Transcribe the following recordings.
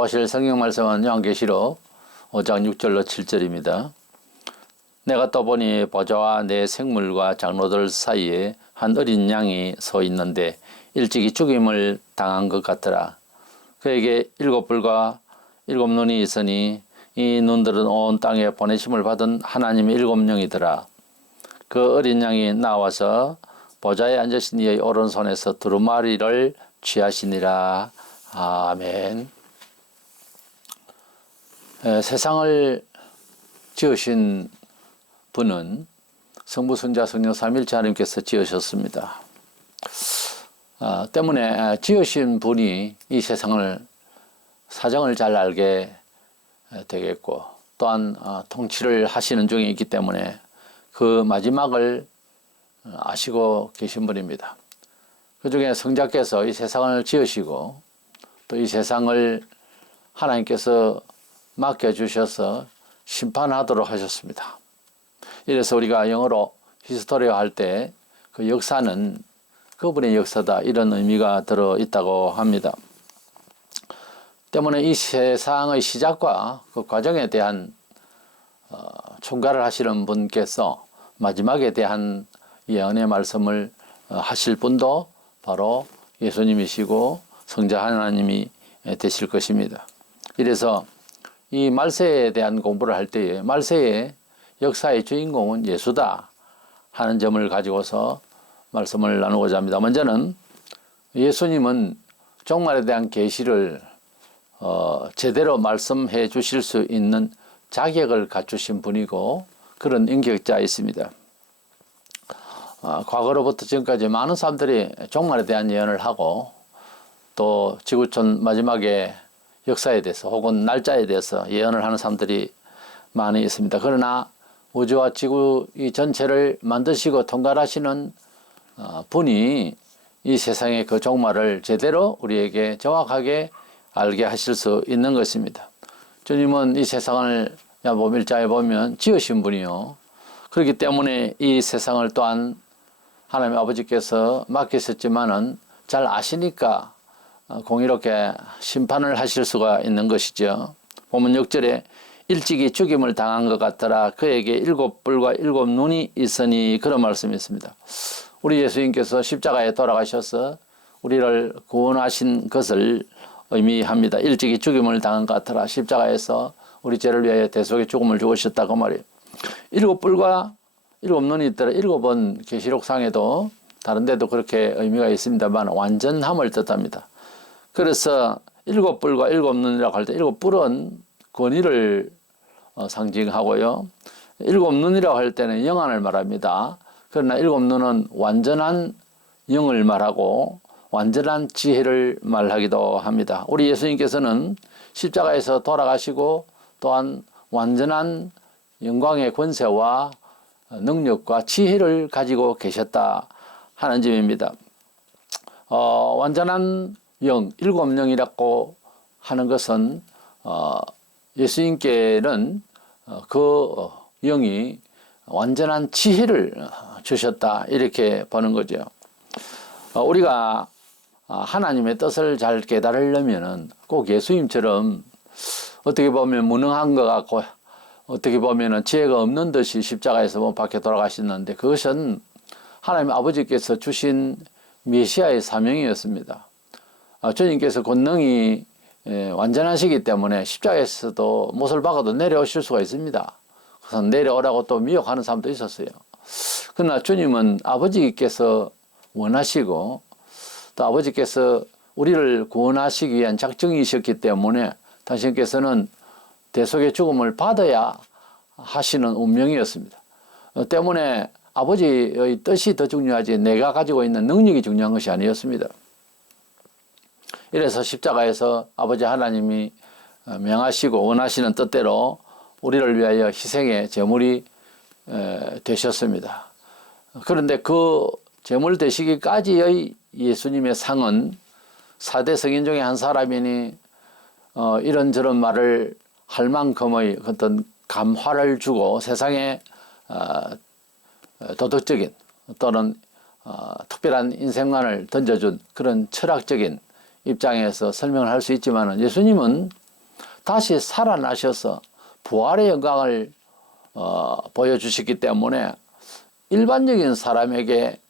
보실 성경 말씀은 요한계시록 5장 6절로 7절입니다. 내가 또 보니 보좌와 내 생물과 장로들 사이에 한 어린 양이 서 있는데 일찍이 죽임을 당한 것 같더라. 그에게 7뿔과 7눈이 있으니 이 눈들은 온 땅에 보내심을 받은 하나님의 7영이더라. 그 어린 양이 나와서 보좌에 앉으신 이의 오른손에서 두루마리를 취하시니라. 아멘. 세상을 지으신 분은 성부, 성자, 성령 삼위일체 하나님께서 지으셨습니다. 때문에 지으신 분이 이 세상을 사정을 잘 알게 되겠고, 또한 통치를 하시는 중에 있기 때문에 그 마지막을 아시고 계신 분입니다. 그 중에 성자께서 이 세상을 지으시고 또 이 세상을 하나님께서 맡겨주셔서 심판하도록 하셨습니다. 이래서 우리가 영어로 히스토리어 할 때 그 역사는 그분의 역사다, 이런 의미가 들어있다고 합니다. 때문에 이 세상의 시작과 그 과정에 대한 총괄을 하시는 분께서 마지막에 대한 예언의 말씀을 하실 분도 바로 예수님이시고 성자 하나님이 되실 것입니다. 이래서 이 말세에 대한 공부를 할 때에 말세의 역사의 주인공은 예수다 하는 점을 가지고서 말씀을 나누고자 합니다. 먼저는 예수님은 종말에 대한 계시를 제대로 말씀해 주실 수 있는 자격을 갖추신 분이고 그런 인격자이십니다. 과거로부터 지금까지 많은 사람들이 종말에 대한 예언을 하고 또 지구촌 마지막에 역사에 대해서 혹은 날짜에 대해서 예언을 하는 사람들이 많이 있습니다. 그러나 우주와 지구 이 전체를 만드시고 통괄하시는 분이 이 세상의 그 종말을 제대로 우리에게 정확하게 알게 하실 수 있는 것입니다. 주님은 이 세상을 야고보 1장에 보면 지으신 분이요. 그렇기 때문에 이 세상을 또한 하나님 아버지께서 맡기셨지만은 잘 아시니까 공의롭게 심판을 하실 수가 있는 것이죠. 보면 6절에 일찍이 죽임을 당한 것 같더라. 그에게 7뿔과 7눈이 있으니, 그런 말씀이 있습니다. 우리 예수님께서 십자가에 돌아가셔서 우리를 구원하신 것을 의미합니다. 일찍이 죽임을 당한 것 같더라. 십자가에서 우리 죄를 위하여 대속의 죽음을 죽으셨다고 말이에요. 7뿔과 7눈이 있더라. 7은 계시록상에도 다른 데도 그렇게 의미가 있습니다만 완전함을 뜻합니다. 그래서 7뿔과 7눈이라고 할 때 7뿔은 권위를 상징하고요. 7눈이라고 할 때는 영안을 말합니다. 그러나 7눈은 완전한 영을 말하고 완전한 지혜를 말하기도 합니다. 우리 예수님께서는 십자가에서 돌아가시고 또한 완전한 영광의 권세와 능력과 지혜를 가지고 계셨다 하는 점입니다. 완전한 영, 7영이라고 하는 것은 예수님께는 그 영이 완전한 지혜를 주셨다, 이렇게 보는 거죠. 우리가 하나님의 뜻을 잘 깨달으려면 꼭 예수님처럼 어떻게 보면 무능한 것 같고 어떻게 보면 지혜가 없는 듯이 십자가에서 밖에 돌아가셨는데, 그것은 하나님 아버지께서 주신 메시아의 사명이었습니다. 주님께서 권능이 완전하시기 때문에 십자가에서도 못을 박아도 내려오실 수가 있습니다. 그래서 내려오라고 또 미혹하는 사람도 있었어요. 그러나 주님은 아버지께서 원하시고 또 아버지께서 우리를 구원하시기 위한 작정이셨기 때문에 당신께서는 대속의 죽음을 받아야 하시는 운명이었습니다. 때문에 아버지의 뜻이 더 중요하지 내가 가지고 있는 능력이 중요한 것이 아니었습니다. 이래서 십자가에서 아버지 하나님이 명하시고 원하시는 뜻대로 우리를 위하여 희생의 제물이 되셨습니다. 그런데 그 제물 되시기까지의 예수님의 상은 4대 성인 중에 한 사람이니 이런저런 말을 할 만큼의 어떤 감화를 주고 세상에 도덕적인 또는 특별한 인생관을 던져준 그런 철학적인 입장에서 설명을 할 수 있지만 예수님은 다시 살아나셔서 부활의 영광을 보여주셨기 때문에 일반적인 사람에게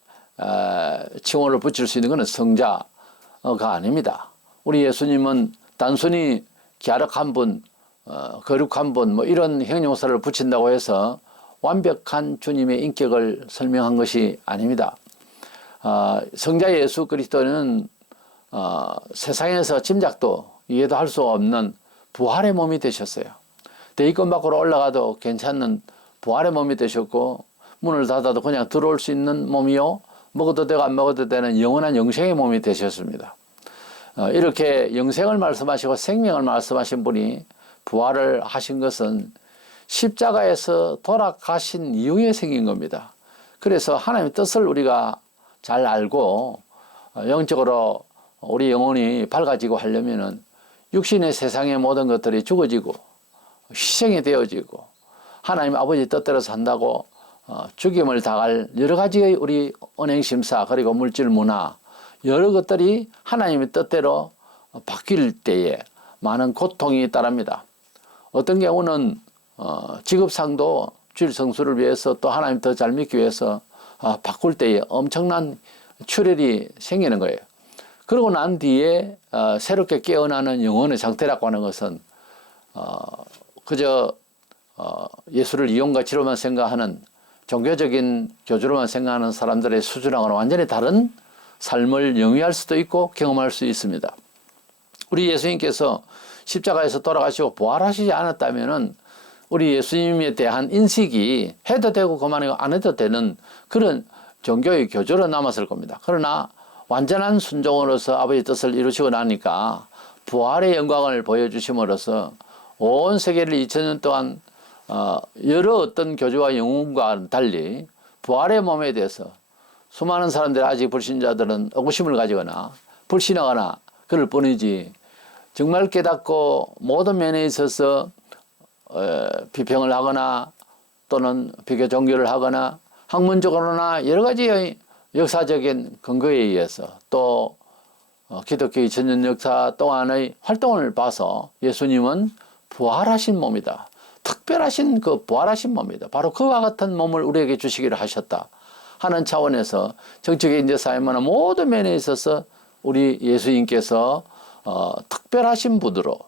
칭호를 붙일 수 있는 것은 성자가 아닙니다. 우리 예수님은 단순히 기아력한 분, 거룩한 분, 뭐 이런 형용사를 붙인다고 해서 완벽한 주님의 인격을 설명한 것이 아닙니다. 성자 예수 그리스도는 세상에서 짐작도 이해도 할 수 없는 부활의 몸이 되셨어요. 대입권 밖으로 올라가도 괜찮은 부활의 몸이 되셨고, 문을 닫아도 그냥 들어올 수 있는 몸이요, 먹어도 되고 안 먹어도 되는 영원한 영생의 몸이 되셨습니다. 이렇게 영생을 말씀하시고 생명을 말씀하신 분이 부활을 하신 것은 십자가에서 돌아가신 이후에 생긴 겁니다. 그래서 하나님의 뜻을 우리가 잘 알고 영적으로 우리 영혼이 밝아지고 하려면은 육신의 세상의 모든 것들이 죽어지고 희생이 되어지고 하나님 아버지 뜻대로 산다고 죽임을 당할 여러 가지의 우리 언행심사 그리고 물질 문화 여러 것들이 하나님의 뜻대로 바뀔 때에 많은 고통이 따릅니다. 어떤 경우는 직업상도 주일 성수를 위해서 또 하나님 더 잘 믿기 위해서 바꿀 때에 엄청난 출혈이 생기는 거예요. 그러고 난 뒤에 새롭게 깨어나는 영혼의 상태라고 하는 것은 그저 예수를 이용가치로만 생각하는 종교적인 교주로만 생각하는 사람들의 수준하고는 완전히 다른 삶을 영위할 수도 있고 경험할 수 있습니다. 우리 예수님께서 십자가에서 돌아가시고 부활하시지 않았다면은 우리 예수님에 대한 인식이 해도 되고 그만이고 안 해도 되는 그런 종교의 교주로 남았을 겁니다. 그러나 완전한 순종으로서 아버지의 뜻을 이루시고 나니까 부활의 영광을 보여주심으로써 온 세계를 2000년 동안 여러 어떤 교주와 영웅과 달리 부활의 몸에 대해서 수많은 사람들이 아직 불신자들은 의구심을 가지거나 불신하거나 그럴 뿐이지 정말 깨닫고 모든 면에 있어서 비평을 하거나 또는 비교 종교를 하거나 학문적으로나 여러 가지의 역사적인 근거에 의해서 또 기독교 2000년 역사 동안의 활동을 봐서 예수님은 부활하신 몸이다. 특별하신 그 부활하신 몸이다. 바로 그와 같은 몸을 우리에게 주시기를 하셨다 하는 차원에서 정치계 인재 사회문화 모든 면에 있어서 우리 예수님께서 특별하신 분으로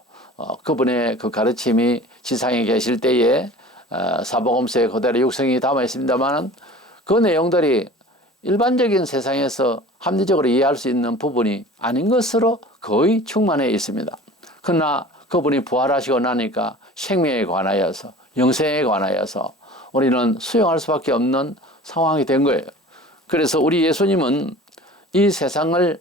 그분의 그 가르침이 지상에 계실 때에 사복음서에 그대로 육성이 담아 있습니다만 그 내용들이 일반적인 세상에서 합리적으로 이해할 수 있는 부분이 아닌 것으로 거의 충만해 있습니다. 그러나 그분이 부활하시고 나니까 생명에 관하여서 영생에 관하여서 우리는 수용할 수밖에 없는 상황이 된 거예요. 그래서 우리 예수님은 이 세상을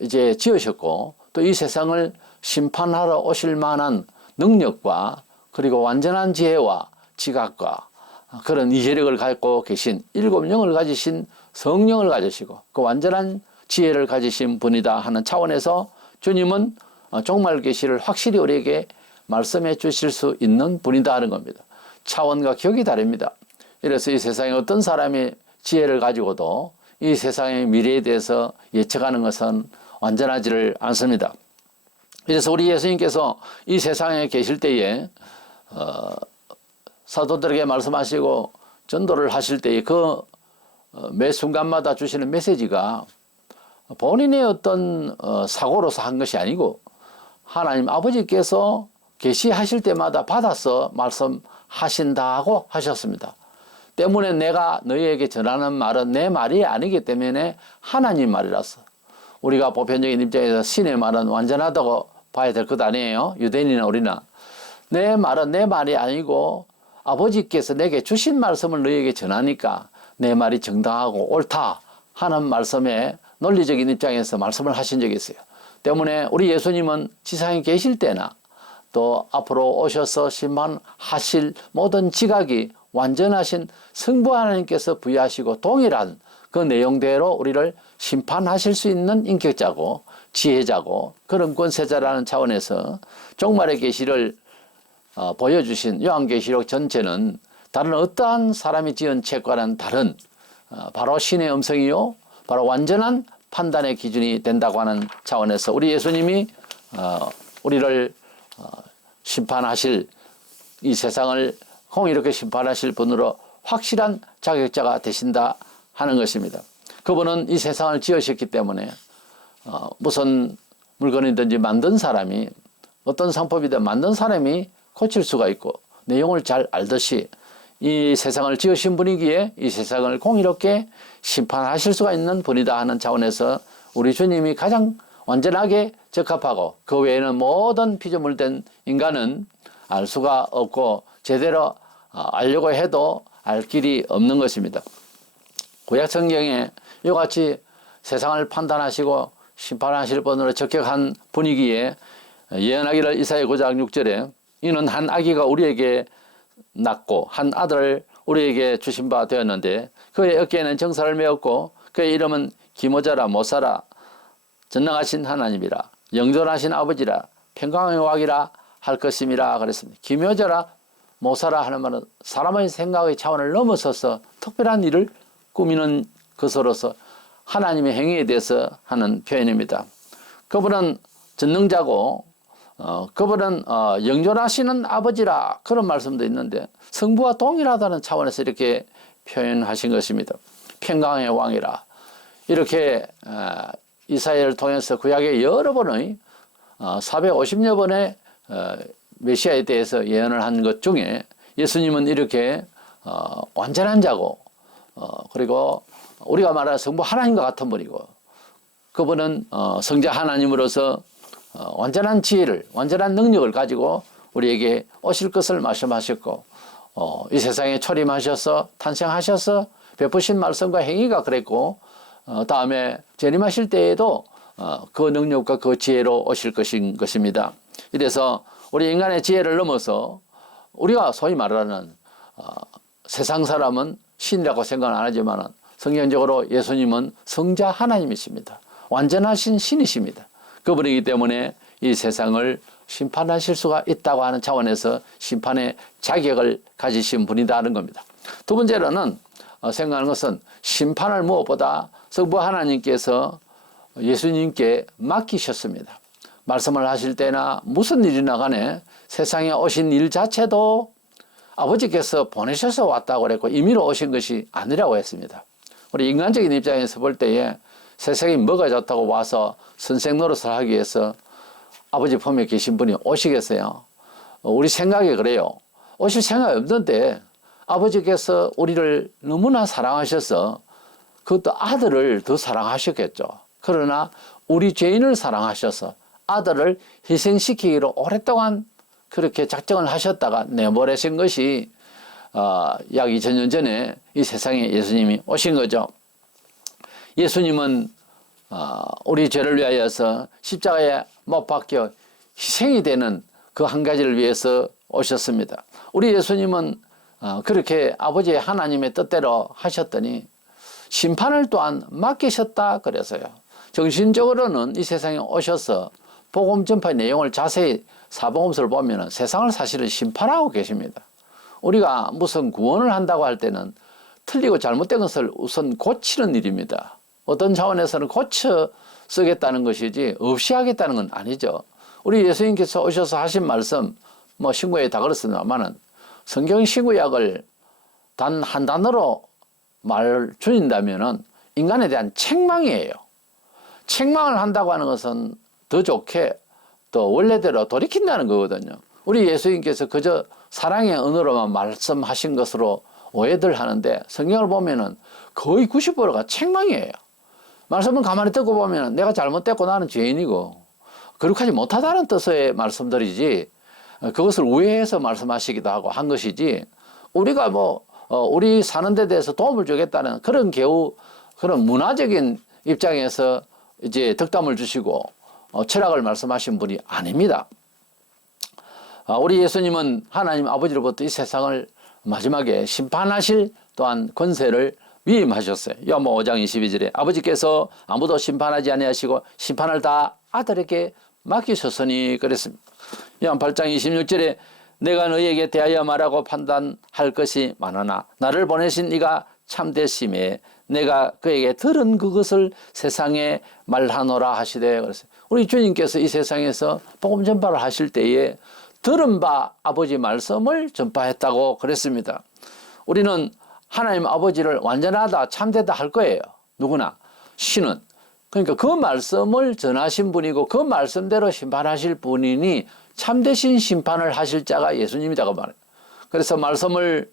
이제 지으셨고 또 이 세상을 심판하러 오실 만한 능력과 그리고 완전한 지혜와 지각과 그런 이해력을 갖고 계신 일곱 영을 가지신 성령을 가지시고 그 완전한 지혜를 가지신 분이다 하는 차원에서 주님은 종말 계시를 확실히 우리에게 말씀해 주실 수 있는 분이다 하는 겁니다. 차원과 격이 다릅니다. 이래서 이 세상에 어떤 사람이 지혜를 가지고도 이 세상의 미래에 대해서 예측하는 것은 완전하지를 않습니다. 그래서 우리 예수님께서 이 세상에 계실 때에 사도들에게 말씀하시고 전도를 하실 때에 그 매 순간마다 주시는 메시지가 본인의 어떤 사고로서 한 것이 아니고 하나님 아버지께서 계시하실 때마다 받아서 말씀하신다고 하셨습니다. 때문에 내가 너희에게 전하는 말은 내 말이 아니기 때문에 하나님 말이라서 우리가 보편적인 입장에서 신의 말은 완전하다고 봐야 될 것 아니에요. 유대인이나 우리나. 내 말은 내 말이 아니고 아버지께서 내게 주신 말씀을 너희에게 전하니까 내 말이 정당하고 옳다 하는 말씀에 논리적인 입장에서 말씀을 하신 적이 있어요. 때문에 우리 예수님은 지상에 계실 때나 또 앞으로 오셔서 심판하실 모든 지각이 완전하신 성부 하나님께서 부여하시고 동일한 그 내용대로 우리를 심판하실 수 있는 인격자고 지혜자고 그런 권세자라는 차원에서 종말의 계시를 보여주신 요한계시록 전체는 다른 어떠한 사람이 지은 책과는 다른 바로 신의 음성이요 바로 완전한 판단의 기준이 된다고 하는 차원에서 우리 예수님이 우리를 심판하실, 이 세상을 공의롭게 심판하실 분으로 확실한 자격자가 되신다 하는 것입니다. 그분은 이 세상을 지으셨기 때문에 무슨 물건이든지 만든 사람이, 어떤 상품이든 만든 사람이 고칠 수가 있고 내용을 잘 알듯이 이 세상을 지으신 분이기에 이 세상을 공의롭게 심판하실 수가 있는 분이다 하는 차원에서 우리 주님이 가장 완전하게 적합하고, 그 외에는 모든 피조물된 인간은 알 수가 없고 제대로 알려고 해도 알 길이 없는 것입니다. 구약 성경에 이와 같이 세상을 판단하시고 심판하실 분으로 적격한 분이기에 예언하기를 이사야 9장 6절에 이는 한 아기가 우리에게 낳고 한 아들을 우리에게 주신 바 되었는데 그의 어깨에는 정사를 메었고 그의 이름은 기모자라 모사라 전능하신 하나님이라 영존하신 아버지라 평강의 왕이라 할 것임이라 그랬습니다. 기묘자라 모사라 하는 말은 사람의 생각의 차원을 넘어서서 특별한 일을 꾸미는 것으로서 하나님의 행위에 대해서 하는 표현입니다. 그분은 전능자고 그분은 영존하시는 아버지라 그런 말씀도 있는데 성부와 동일하다는 차원에서 이렇게 표현하신 것입니다. 평강의 왕이라 이렇게 이사야를 통해서 구약의 여러 번의 450여 번의 메시아에 대해서 예언을 한 것 중에 예수님은 이렇게 완전한 자고 그리고 우리가 말하는 성부 하나님과 같은 분이고 그분은 성자 하나님으로서 완전한 지혜를, 완전한 능력을 가지고 우리에게 오실 것을 말씀하셨고 이 세상에 초림하셔서 탄생하셔서 베푸신 말씀과 행위가 그랬고 다음에 재림하실 때에도 그 능력과 그 지혜로 오실 것입니다. 이래서 우리 인간의 지혜를 넘어서 우리가 소위 말하는 세상 사람은 신이라고 생각 안 하지만 성경적으로 예수님은 성자 하나님이십니다. 완전하신 신이십니다. 그분이기 때문에 이 세상을 심판하실 수가 있다고 하는 차원에서 심판의 자격을 가지신 분이라는 겁니다. 두 번째로는 생각하는 것은 심판을 무엇보다 성부 하나님께서 예수님께 맡기셨습니다. 말씀을 하실 때나 무슨 일이나 간에 세상에 오신 일 자체도 아버지께서 보내셔서 왔다고 그랬고 임의로 오신 것이 아니라고 했습니다. 우리 인간적인 입장에서 볼 때에 세상에 뭐가 좋다고 와서 선생 노릇을 하기 위해서 아버지 품에 계신 분이 오시겠어요? 우리 생각이 그래요. 오실 생각이 없는데 아버지께서 우리를 너무나 사랑하셔서 그것도 아들을 더 사랑하셨겠죠. 그러나 우리 죄인을 사랑하셔서 아들을 희생시키기로 오랫동안 그렇게 작정을 하셨다가 내보내신 것이 약 2000년 전에 이 세상에 예수님이 오신 거죠. 예수님은 우리 죄를 위하여서 십자가에 못 박혀 희생이 되는 그 한 가지를 위해서 오셨습니다. 우리 예수님은 그렇게 아버지의 하나님의 뜻대로 하셨더니 심판을 또한 맡기셨다 그래서요. 정신적으로는 이 세상에 오셔서 복음 전파의 내용을 자세히 사복음서를 보면 세상을 사실은 심판하고 계십니다. 우리가 무슨 구원을 한다고 할 때는 틀리고 잘못된 것을 우선 고치는 일입니다. 어떤 차원에서는 고쳐 쓰겠다는 것이지 없이 하겠다는 건 아니죠. 우리 예수님께서 오셔서 하신 말씀 신구약에 다 그렇습니다만은 성경 신구약을 단 한 단어로 말 줄인다면은 인간에 대한 책망이에요. 책망을 한다고 하는 것은 더 좋게 또 원래대로 돌이킨다는 거거든요. 우리 예수님께서 그저 사랑의 언어로만 말씀하신 것으로 오해들 하는데 성경을 보면은 거의 90%가 책망이에요. 말씀은 가만히 듣고 보면 내가 잘못됐고 나는 죄인이고 거룩하지 못하다는 뜻의 말씀들이지 그것을 우회해서 말씀하시기도 하고 한 것이지 우리가 우리 사는 데 대해서 도움을 주겠다는 그런 그런 문화적인 입장에서 이제 덕담을 주시고 철학을 말씀하신 분이 아닙니다. 우리 예수님은 하나님 아버지로부터 이 세상을 마지막에 심판하실 또한 권세를 위임하셨어요. 요한복음 5장 22절에 아버지께서 아무도 심판하지 아니하시고 심판을 다 아들에게 맡기셨으니 그랬습니다. 요한 8장 26절에 내가 너희에게 대하여 말하고 판단할 것이 많으나 나를 보내신 이가 참되심에 내가 그에게 들은 그것을 세상에 말하노라 하시되 그랬어요. 우리 주님께서 이 세상에서 복음 전파를 하실 때에 들은 바 아버지 말씀을 전파했다고 그랬습니다. 우리는 하나님 아버지를 완전하다 참되다 할 거예요. 누구나 신은. 그러니까 그 말씀을 전하신 분이고 그 말씀대로 심판하실 분이니 참되신 심판을 하실 자가 예수님이라고 말해요. 그래서 말씀을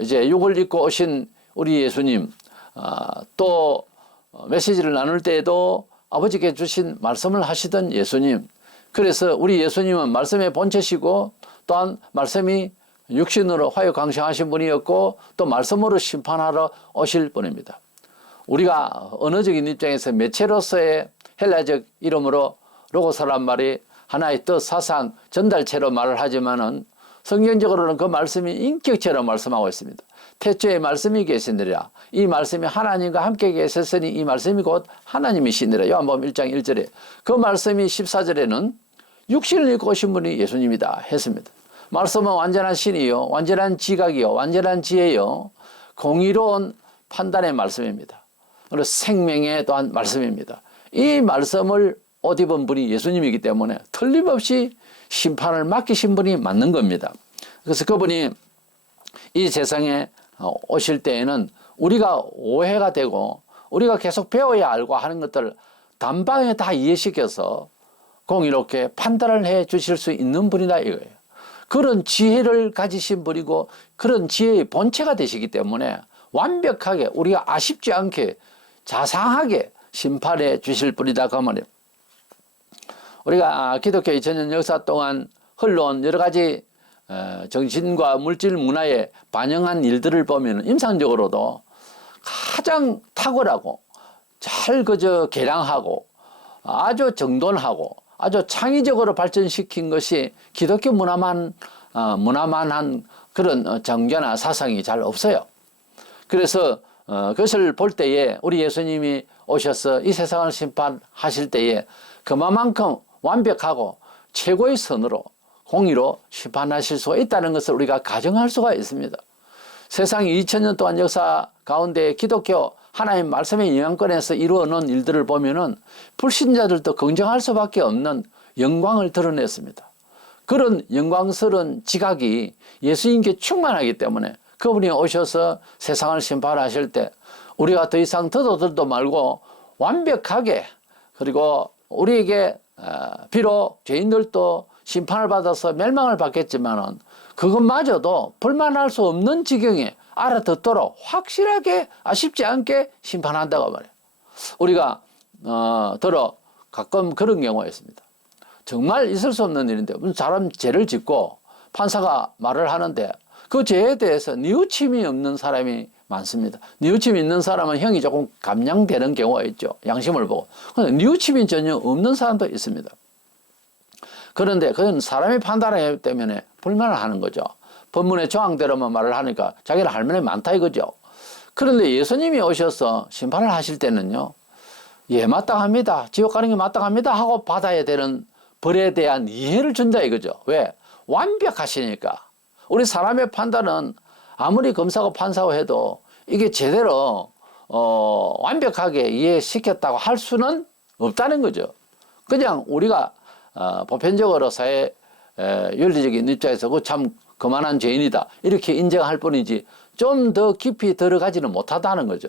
이제 육을 입고 오신 우리 예수님, 또 메시지를 나눌 때에도 아버지께 주신 말씀을 하시던 예수님. 그래서 우리 예수님은 말씀의 본체시고 또한 말씀이 육신으로 화요강생하신 분이었고 또 말씀으로 심판하러 오실 분입니다. 우리가 언어적인 입장에서 매체로서의 헬라적 이름으로 로고스란 말이 하나의 뜻, 사상, 전달체로 말을 하지만은 성경적으로는 그 말씀이 인격체로 말씀하고 있습니다. 태초에 말씀이 계시니라. 이 말씀이 하나님과 함께 계셨으니 이 말씀이 곧 하나님이시니라. 요한복음 1장 1절에 그 말씀이 14절에는 육신을 입고 오신 분이 예수님이다 했습니다. 말씀은 완전한 신이요, 완전한 지각이요, 완전한 지혜요, 공의로운 판단의 말씀입니다. 그리고 생명의 또한 말씀입니다. 이 말씀을 옷 입은 분이 예수님이기 때문에 틀림없이 심판을 맡기신 분이 맞는 겁니다. 그래서 그분이 이 세상에 오실 때에는 우리가 오해가 되고 우리가 계속 배워야 알고 하는 것들을 단방에 다 이해시켜서 공의롭게 판단을 해 주실 수 있는 분이다 이거예요. 그런 지혜를 가지신 분이고 그런 지혜의 본체가 되시기 때문에 완벽하게 우리가 아쉽지 않게 자상하게 심판해 주실 분이다 그 말이에요. 우리가 기독교 2000년 역사 동안 흘러온 여러 가지 정신과 물질 문화에 반영한 일들을 보면 임상적으로도 가장 탁월하고 잘 그저 개량하고 아주 정돈하고 아주 창의적으로 발전시킨 것이 기독교 문화만 한 그런 정교나 사상이 잘 없어요. 그래서 그것을 볼 때에 우리 예수님이 오셔서 이 세상을 심판하실 때에 그만큼 완벽하고 최고의 선으로 공의로 심판하실 수가 있다는 것을 우리가 가정할 수가 있습니다. 세상 2000년 동안 역사 가운데 기독교 하나님 말씀의 영향권에서 이루어놓은 일들을 보면은 불신자들도 긍정할 수밖에 없는 영광을 드러냈습니다. 그런 영광스러운 지각이 예수님께 충만하기 때문에 그분이 오셔서 세상을 심판하실 때 우리가 더 이상 더도 말고 완벽하게 그리고 우리에게 비록 죄인들도 심판을 받아서 멸망을 받겠지만은 그것마저도 불만할 수 없는 지경에 알아듣도록 확실하게 아쉽지 않게 심판한다고 말해요. 우리가 가끔 그런 경우가 있습니다. 정말 있을 수 없는 일인데 무슨 사람 죄를 짓고 판사가 말을 하는데 그 죄에 대해서 뉘우침이 없는 사람이 많습니다. 뉘우침이 있는 사람은 형이 조금 감량되는 경우가 있죠. 양심을 보고. 그런데 뉘우침이 전혀 없는 사람도 있습니다. 그런데 그건 사람이 판단하기 때문에 불만을 하는 거죠. 법문의 조항대로만 말을 하니까 자기는 할 말이 많다 이거죠. 그런데 예수님이 오셔서 심판을 하실 때는요. 예, 마땅합니다. 지옥 가는 게 마땅합니다 하고 받아야 되는 벌에 대한 이해를 준다 이거죠. 왜? 완벽하시니까. 우리 사람의 판단은 아무리 검사고 판사고 해도 이게 제대로 완벽하게 이해시켰다고 할 수는 없다는 거죠. 그냥 우리가 보편적으로 사회 윤리적인 입장에서 참 그만한 죄인이다 이렇게 인정할 뿐이지 좀 더 깊이 들어가지는 못하다는 거죠.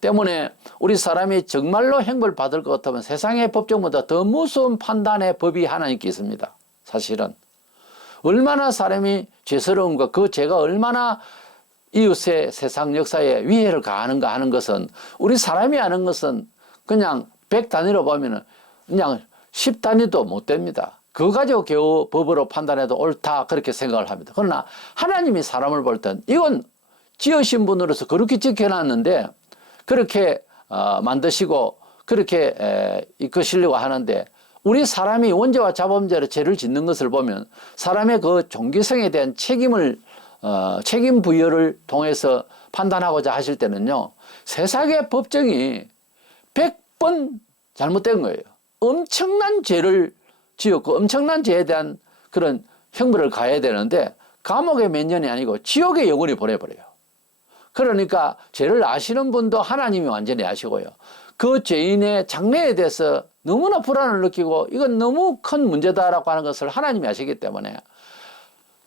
때문에 우리 사람이 정말로 형벌 받을 것 같으면 세상의 법정보다 더 무서운 판단의 법이 하나님께 있습니다. 사실은 얼마나 사람이 죄스러운가 그 죄가 얼마나 이웃의 세상 역사에 위해를 가하는가 하는 것은 우리 사람이 아는 것은 그냥 100 단위로 보면 그냥 10 단위도 못 됩니다. 그거 가지고 겨우 법으로 판단해도 옳다 그렇게 생각을 합니다. 그러나 하나님이 사람을 볼 땐 이건 지으신 분으로서 그렇게 지켜놨는데 그렇게 만드시고 그렇게 이끄시려고 하는데 우리 사람이 원죄와 자범죄로 죄를 짓는 것을 보면 사람의 그 종기성에 대한 책임 부여를 통해서 판단하고자 하실 때는요. 세상의 법정이 100번 잘못된 거예요. 엄청난 죄를 지었고 엄청난 죄에 대한 그런 형벌을 가해야 되는데 감옥에 몇 년이 아니고 지옥에 영원히 보내버려요. 그러니까 죄를 아시는 분도 하나님이 완전히 아시고요. 그 죄인의 장래에 대해서 너무나 불안을 느끼고 이건 너무 큰 문제다라고 하는 것을 하나님이 아시기 때문에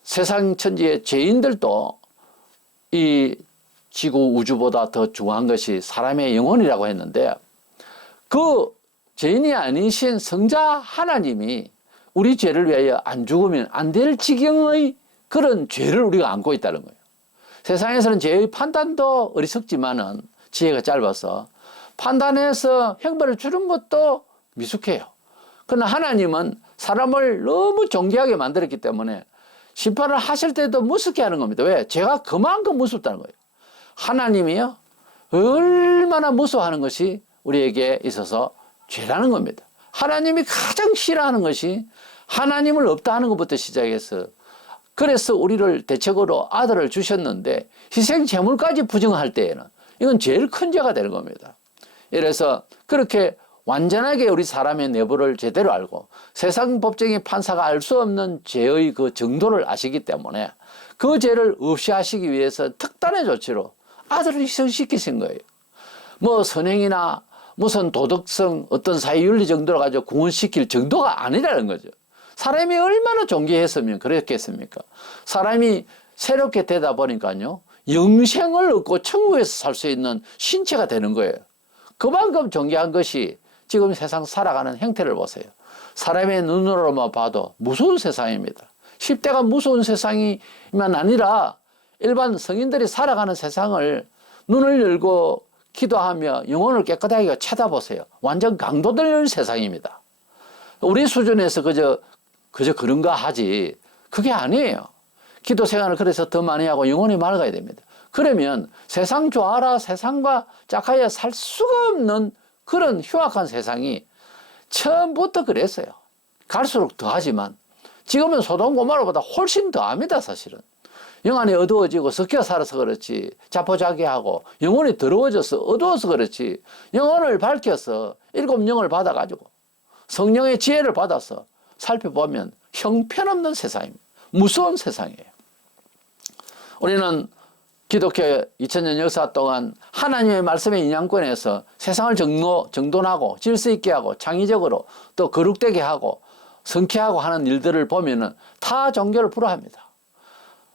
세상 천지의 죄인들도 이 지구 우주보다 더 중요한 것이 사람의 영혼이라고 했는데 그 죄인이 아니신 성자 하나님이 우리 죄를 위하여 안 죽으면 안 될 지경의 그런 죄를 우리가 안고 있다는 거예요. 세상에서는 죄의 판단도 어리석지만은 지혜가 짧아서 판단해서 형벌을 주는 것도 미숙해요. 그러나 하나님은 사람을 너무 존귀하게 만들었기 때문에 심판을 하실 때도 무섭게 하는 겁니다. 왜? 죄가 그만큼 무섭다는 거예요. 하나님이요 얼마나 무서워하는 것이 우리에게 있어서 죄라는 겁니다. 하나님이 가장 싫어하는 것이 하나님을 없다 하는 것부터 시작해서 그래서 우리를 대책으로 아들을 주셨는데 희생 제물까지 부정할 때에는 이건 제일 큰 죄가 되는 겁니다. 이래서 그렇게 완전하게 우리 사람의 내부를 제대로 알고 세상 법정의 판사가 알 수 없는 죄의 그 정도를 아시기 때문에 그 죄를 없이 하시기 위해서 특단의 조치로 아들을 희생시키신 거예요. 뭐 선행이나 무슨 도덕성 어떤 사회윤리 정도로 가지고 구원시킬 정도가 아니라는 거죠. 사람이 얼마나 존귀했으면 그랬겠습니까? 사람이 새롭게 되다 보니까요 영생을 얻고 천국에서 살 수 있는 신체가 되는 거예요. 그만큼 존귀한 것이 지금 세상 살아가는 형태를 보세요. 사람의 눈으로만 봐도 무서운 세상입니다. 10대가 무서운 세상이만 아니라 일반 성인들이 살아가는 세상을 눈을 열고 기도하며 영혼을 깨끗하게 쳐다보세요. 완전 강도될 세상입니다. 우리 수준에서 그저 그런가 하지 그게 아니에요. 기도 생활을 그래서 더 많이 하고 영혼이 맑아야 됩니다. 그러면 세상 좋아라 세상과 짝하여 살 수가 없는 그런 흉악한 세상이 처음부터 그랬어요. 갈수록 더하지만 지금은 소돔 고모라보다 훨씬 더합니다. 사실은 영안이 어두워지고 섞여 살아서 그렇지 자포자기하고 영혼이 더러워져서 어두워서 그렇지 영혼을 밝혀서 일곱 영을 받아가지고 성령의 지혜를 받아서 살펴보면 형편없는 세상입니다. 무서운 세상이에요. 우리는 기독교 2000년 역사 동안 하나님의 말씀의 인양권에서 세상을 정돈하고 질서 있게 하고 창의적으로 또 거룩되게 하고 성쾌하고 하는 일들을 보면은 타 종교를 불허합니다.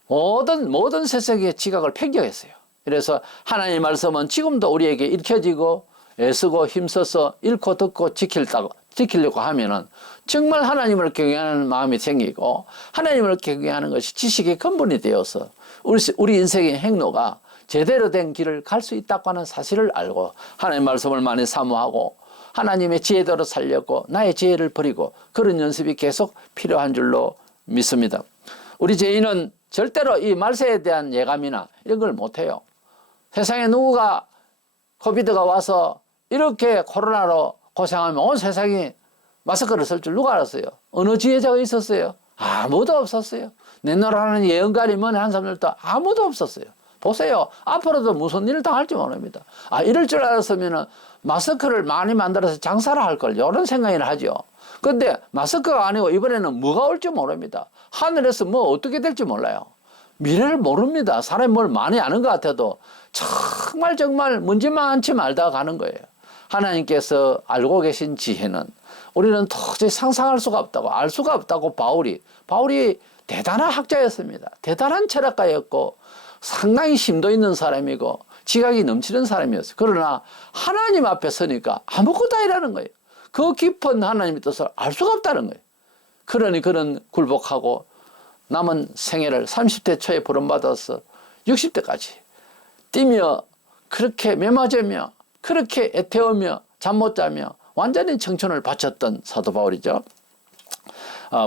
모든 세상의 지각을 팽개했어요. 그래서 하나님의 말씀은 지금도 우리에게 읽혀지고 애쓰고 힘써서 읽고 듣고 지키려고 하면은 정말 하나님을 경외하는 마음이 생기고 하나님을 경외하는 것이 지식의 근본이 되어서 우리 인생의 행로가 제대로 된 길을 갈 수 있다고 하는 사실을 알고 하나님의 말씀을 많이 사모하고 하나님의 지혜대로 살려고 나의 지혜를 버리고 그런 연습이 계속 필요한 줄로 믿습니다. 우리 죄인은 절대로 이 말세에 대한 예감이나 이런 걸 못해요. 세상에 누구가 코비드가 와서 이렇게 코로나로 고생하면 온 세상이 마스크를 쓸 줄 누가 알았어요? 어느 지혜자가 있었어요? 아무도 없었어요. 내노라는 예언가리 뭐니 한 사람들도 아무도 없었어요. 보세요. 앞으로도 무슨 일을 당할지 모릅니다. 이럴 줄 알았으면 마스크를 많이 만들어서 장사를 할 걸 이런 생각이나 하죠. 근데 마스크가 아니고 이번에는 뭐가 올지 모릅니다. 하늘에서 뭐 어떻게 될지 몰라요. 미래를 모릅니다. 사람이 뭘 많이 아는 것 같아도 정말 문제 많지 말다가 가는 거예요. 하나님께서 알고 계신 지혜는 우리는 도저히 상상할 수가 없다고 알 수가 없다고 바울이 대단한 학자였습니다. 대단한 철학가였고 상당히 심도 있는 사람이고 지각이 넘치는 사람이었어요. 그러나 하나님 앞에 서니까 아무것도 아니라는 거예요. 그 깊은 하나님의 뜻을 알 수가 없다는 거예요. 그러니 그런 굴복하고 남은 생애를 30대 초에 부름받아서 60대까지 뛰며 그렇게 매맞으며 그렇게 애태우며 잠 못 자며 완전히 청춘을 바쳤던 사도 바울이죠.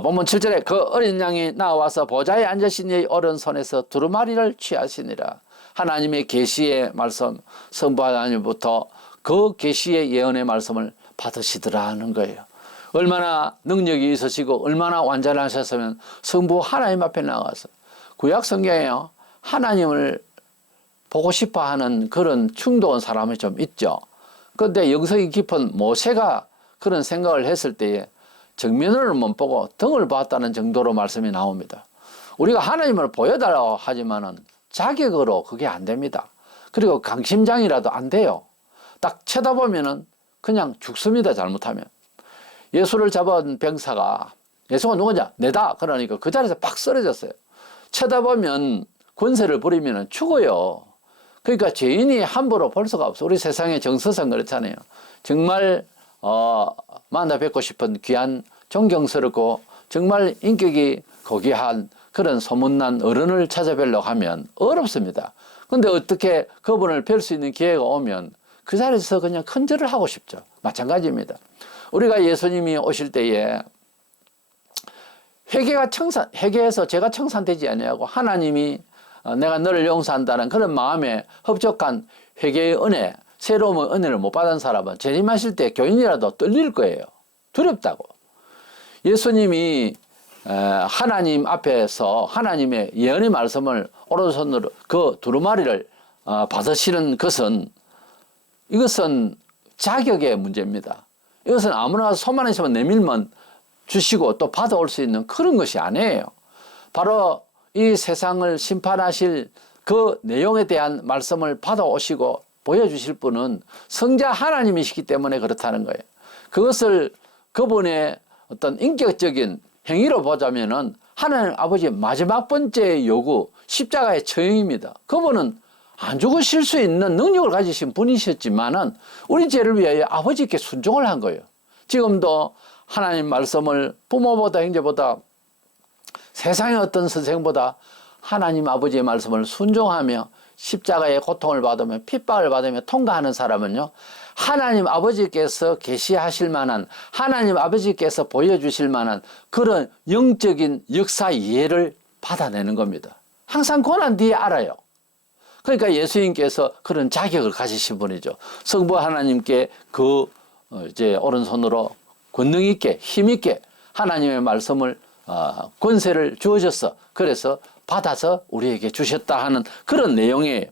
본문 7절에 그 어린 양이 나와서 보좌에 앉으신 이의 오른손에서 두루마리를 취하시니라. 하나님의 계시의 말씀 성부 하나님부터 그 계시의 예언의 말씀을 받으시더라는 거예요. 얼마나 능력이 있으시고 얼마나 완전하셨으면 성부 하나님 앞에 나가서 구약 성경에요 하나님을 보고 싶어하는 그런 충동한 사람이 좀 있죠. 그런데 영성이 깊은 모세가 그런 생각을 했을 때에 정면을 못 보고 등을 봤다는 정도로 말씀이 나옵니다. 우리가 하나님을 보여달라고 하지만은 자격으로 그게 안 됩니다. 그리고 강심장이라도 안 돼요. 딱 쳐다보면은 그냥 죽습니다. 잘못하면. 예수를 잡은 병사가 예수가 누구냐? 내다. 그러니까 그 자리에서 팍 쓰러졌어요. 쳐다보면 권세를 부리면 죽어요. 그러니까 죄인이 함부로 볼 수가 없어. 우리 세상의 정서상 그렇잖아요. 정말 만나 뵙고 싶은 귀한 존경스럽고 정말 인격이 고귀한 그런 소문난 어른을 찾아뵈려고 하면 어렵습니다. 근데 어떻게 그분을 뵐 수 있는 기회가 오면 그 자리에서 그냥 큰절을 하고 싶죠. 마찬가지입니다. 우리가 예수님이 오실 때에 회개에서 제가 청산되지 아니하고 하나님이 내가 너를 용서한다는 그런 마음에 흡족한 회개의 은혜, 새로운 은혜를 못 받은 사람은 재림하실 때 교인이라도 떨릴 거예요. 두렵다고. 예수님이 하나님 앞에서 하나님의 예언의 말씀을 오른손으로 그 두루마리를 받으시는 것은 이것은 자격의 문제입니다. 이것은 아무나 소만 있으면 내밀면 주시고 또 받아올 수 있는 그런 것이 아니에요. 바로 이 세상을 심판하실 그 내용에 대한 말씀을 받아오시고 보여주실 분은 성자 하나님이시기 때문에 그렇다는 거예요. 그것을 그분의 어떤 인격적인 행위로 보자면은 하나님 아버지의 마지막 번째 요구, 십자가의 처형입니다. 그분은 안 죽으실 수 있는 능력을 가지신 분이셨지만은 우리 죄를 위하여 아버지께 순종을 한 거예요. 지금도 하나님 말씀을 부모보다 형제보다 세상의 어떤 선생보다 하나님 아버지의 말씀을 순종하며 십자가의 고통을 받으며 핍박을 받으며 통과하는 사람은요, 하나님 아버지께서 계시하실 만한, 하나님 아버지께서 보여주실 만한 그런 영적인 역사 이해를 받아내는 겁니다. 항상 고난 뒤에 알아요. 그러니까 예수님께서 그런 자격을 가지신 분이죠. 성부 하나님께 이제 오른손으로 권능 있게 힘 있게 하나님의 말씀을 권세를 주어졌어. 그래서 받아서 우리에게 주셨다 하는 그런 내용이에요.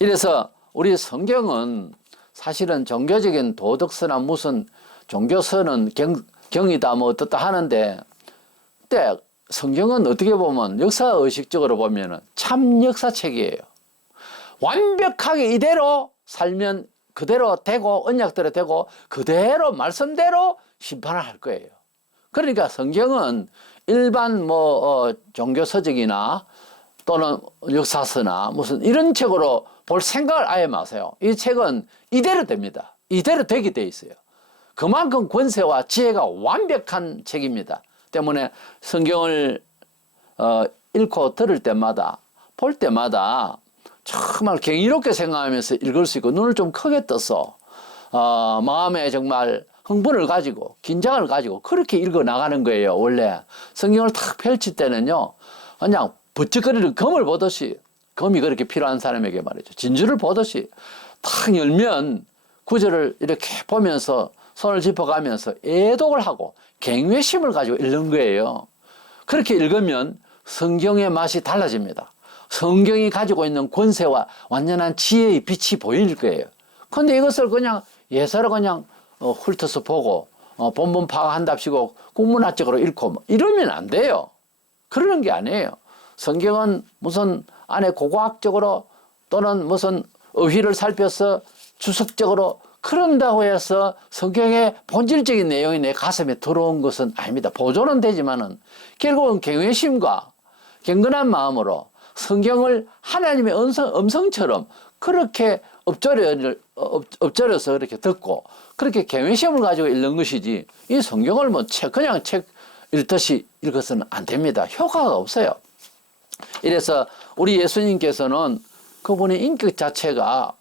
이래서 우리 성경은 사실은 종교적인 도덕서나 무슨 종교서는 경이다 뭐 어떻다 하는데, 근데 성경은 어떻게 보면 역사의식적으로 보면은 참 역사책이에요. 완벽하게 이대로 살면 그대로 되고 언약대로 되고 그대로 말씀대로 심판을 할 거예요. 그러니까 성경은 일반 종교서적이나 또는 역사서나 무슨 이런 책으로 볼 생각을 아예 마세요. 이 책은 이대로 됩니다. 이대로 되게 돼 있어요. 그만큼 권세와 지혜가 완벽한 책입니다. 때문에 성경을 읽고 들을 때마다 볼 때마다 정말 경이롭게 생각하면서 읽을 수 있고 눈을 좀 크게 떠서 마음에 정말 흥분을 가지고 긴장을 가지고 그렇게 읽어 나가는 거예요. 원래 성경을 탁 펼칠 때는요, 그냥 버쩍거리는 검을 보듯이, 검이 그렇게 필요한 사람에게 말이죠, 진주를 보듯이 탁 열면 구절을 이렇게 보면서 손을 짚어가면서 애독을 하고 경외심을 가지고 읽는 거예요. 그렇게 읽으면 성경의 맛이 달라집니다. 성경이 가지고 있는 권세와 완전한 지혜의 빛이 보일 거예요. 근데 이것을 그냥 예사로 그냥 훑어서 보고 본문 파악한답시고 국문학적으로 읽고 이러면 안 돼요. 그러는 게 아니에요. 성경은 무슨 안에 고고학적으로 또는 무슨 의휘를 살펴서 주석적으로 그런다고 해서 성경의 본질적인 내용이 내 가슴에 들어온 것은 아닙니다. 보존은 되지만은 결국은 경외심과 경건한 마음으로 성경을 하나님의 음성처럼 그렇게 엎드려서 그렇게 듣고 그렇게 경외심을 가지고 읽는 것이지, 이 성경을 그냥 책 읽듯이 읽어서는 안 됩니다. 효과가 없어요. 이래서 우리 예수님께서는 그분의 인격 자체가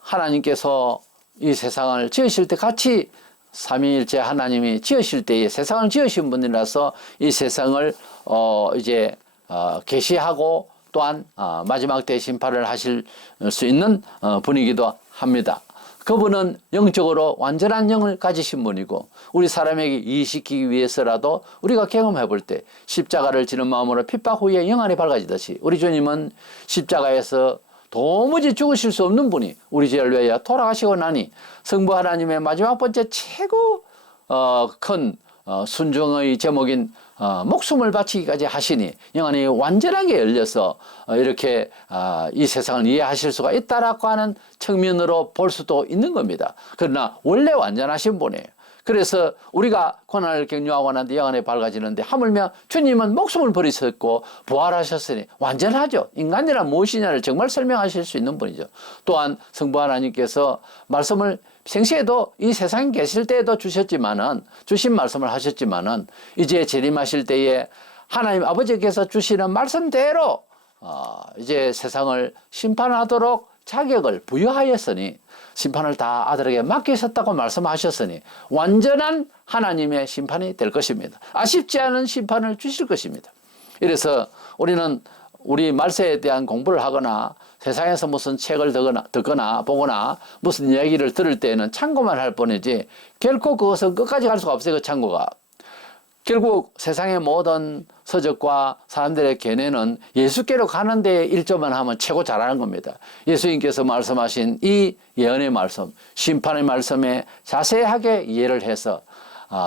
하나님께서 이 세상을 지으실 때 같이 삼위일체 하나님이 지으실 때에 세상을 지으신 분이라서 이 세상을 계시하고 또한 마지막 때 심판을 하실 수 있는 분이기도 합니다. 그분은 영적으로 완전한 영을 가지신 분이고 우리 사람에게 이식시키기 위해서라도 우리가 경험해 볼 때 십자가를 지는 마음으로 핍박 후에 영안이 밝아지듯이 우리 주님은 십자가에서 도무지 죽으실 수 없는 분이 우리 죄를 위하여 돌아가시고 나니 성부 하나님의 마지막 번째 최고 큰 순종의 제목인 목숨을 바치기까지 하시니 영안이 완전하게 열려서 이렇게 이 세상을 이해하실 수가 있다라고 하는 측면으로 볼 수도 있는 겁니다. 그러나 원래 완전하신 분이에요. 그래서 우리가 고난을 격려하고 난뒤 영안에 밝아지는데 하물며 주님은 목숨을 버리셨고 부활하셨으니 완전하죠. 인간이란 무엇이냐를 정말 설명하실 수 있는 분이죠. 또한 성부 하나님께서 말씀을 생시에도 이 세상에 계실 때에도 주셨지만은 주신 말씀을 하셨지만은 이제 재림하실 때에 하나님 아버지께서 주시는 말씀대로 이제 세상을 심판하도록 자격을 부여하였으니 심판을 다 아들에게 맡기셨다고 말씀하셨으니 완전한 하나님의 심판이 될 것입니다. 아쉽지 않은 심판을 주실 것입니다. 이래서 우리는 우리 말세에 대한 공부를 하거나 세상에서 무슨 책을 듣거나 보거나 무슨 이야기를 들을 때에는 참고만 할 뿐이지 결코 그것은 끝까지 갈 수가 없어요. 그 참고가. 결국 세상의 모든 서적과 사람들의 견해는 예수께로 가는 데 일조만 하면 최고 잘하는 겁니다. 예수님께서 말씀하신 이 예언의 말씀, 심판의 말씀에 자세하게 이해를 해서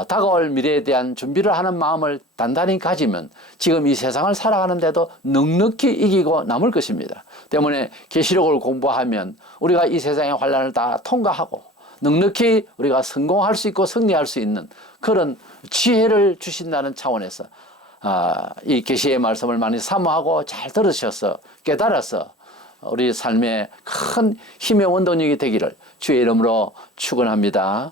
다가올 미래에 대한 준비를 하는 마음을 단단히 가지면 지금 이 세상을 살아가는데도 넉넉히 이기고 남을 것입니다. 때문에 계시록을 공부하면 우리가 이 세상의 환난을 다 통과하고 넉넉히 우리가 성공할 수 있고 승리할 수 있는 그런 지혜를 주신다는 차원에서 이 계시의 말씀을 많이 사모하고 잘 들으셔서 깨달아서 우리 삶의 큰 힘의 원동력이 되기를 주의 이름으로 축원합니다.